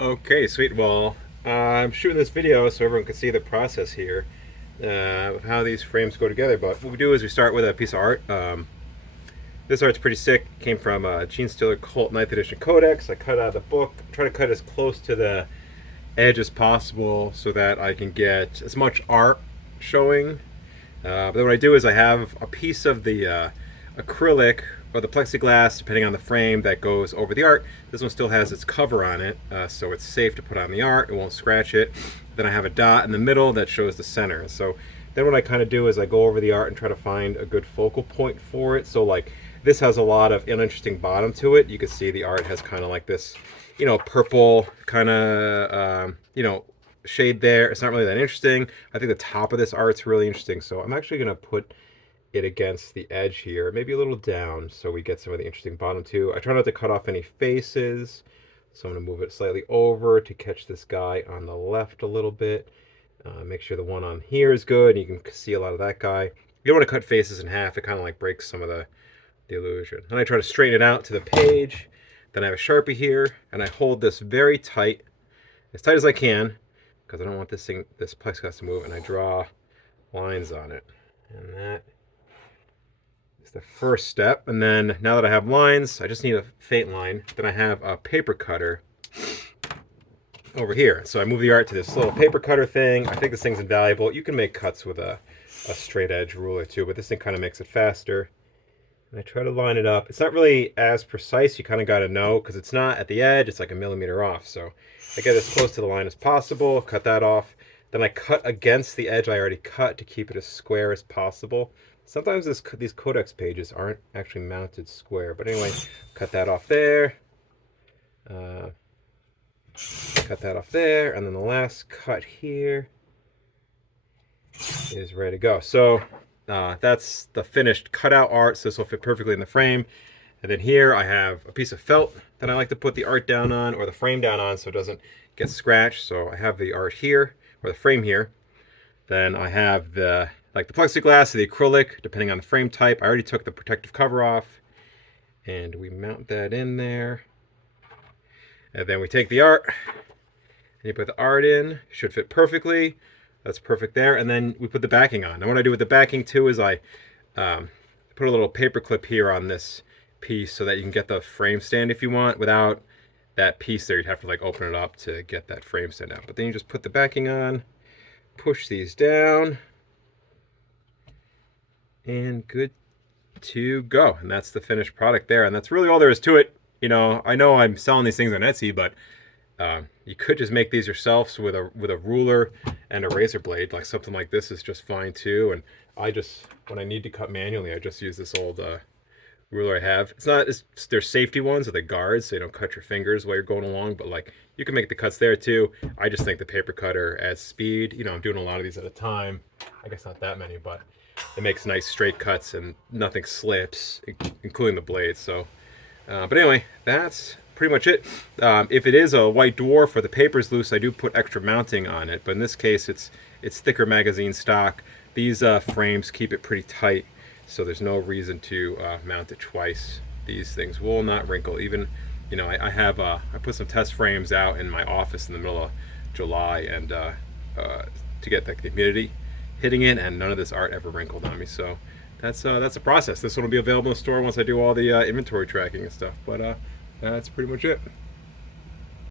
Okay, sweet. Well, I'm shooting this video so everyone can see the process here of how these frames go together. But what we do is we start with a piece of art. This art's pretty sick. It came from Gene Stiller Cult 9th Edition Codex. I cut out of the book. I try to cut as close to the edge as possible so that I can get as much art showing. But then what I do is I have a piece of the acrylic or the plexiglass, depending on the frame, that goes over the art. This one still has its cover on it, so it's safe to put on the art. It won't scratch it. Then I have a dot in the middle that shows the center. So then what I kind of do is I go over the art and try to find a good focal point for it. So like this has a lot of uninteresting bottom to it. You can see the art has kind of like this, purple kind of, shade there. It's not really that interesting. I think the top of this art's really interesting. So I'm actually going to put it against the edge here, maybe a little down, so we get some of the interesting bottom too. I try not to cut off any faces, so I'm going to move it slightly over to catch this guy on the left a little bit. Make sure the one on here is good. You can see a lot of that guy. You don't want to cut faces in half. It kind of like breaks some of the illusion. And I try to straighten it out to the page. Then I have a Sharpie here, and I hold this very tight, as tight as I can, because I don't want this plexiglass to move, and I draw lines on it. And that is the first step. And then now that I have lines, I just need a faint line. Then I have a paper cutter over here. So I move the art to this little paper cutter thing. I think this thing's invaluable. You can make cuts with a straight edge ruler too, but this thing kind of makes it faster. And I try to line it up. It's not really as precise. You kind of got to know, because it's not at the edge. It's like a millimeter off. So I get as close to the line as possible, cut that off. Then I cut against the edge I already cut to keep it as square as possible. Sometimes these Codex pages aren't actually mounted square. But anyway, cut that off there. Cut that off there. And then the last cut here is ready to go. So that's the finished cutout art. So this will fit perfectly in the frame. And then here I have a piece of felt that I like to put the art down on, or the frame down on, so it doesn't get scratched. So I have the art here, or the frame here. Then I have the plexiglass or the acrylic, depending on the frame type. I already took the protective cover off, and we mount that in there. And then we take the art, and you put the art in. It should fit perfectly. That's perfect there. And then we put the backing on. And what I do with the backing too is I put a little paper clip here on this piece so that you can get the frame stand if you want. Without that piece there, you'd have to like open it up to get that frame stand out. But then you just put the backing on, push these down, and good to go. And that's the finished product there. And that's really all there is to it. I know I'm selling these things on Etsy, but you could just make these yourselves with a ruler and a razor blade. Like something like this is just fine too. And when I need to cut manually, I just use this old ruler I have. There's safety ones with the guards, so you don't cut your fingers while you're going along, but like you can make the cuts there too. I just think the paper cutter adds speed. I'm doing a lot of these at a time. I guess not that many, but it makes nice straight cuts and nothing slips, including the blade. So, but anyway, that's pretty much it. If it is a white dwarf or the paper's loose, I do put extra mounting on it, but in this case it's thicker magazine stock. These frames keep it pretty tight, so there's no reason to mount it twice. These things will not wrinkle. Even, I put some test frames out in my office in the middle of July, and to get the humidity hitting it, and none of this art ever wrinkled on me. So that's a process. This one will be available in the store once I do all the inventory tracking and stuff. But that's pretty much it.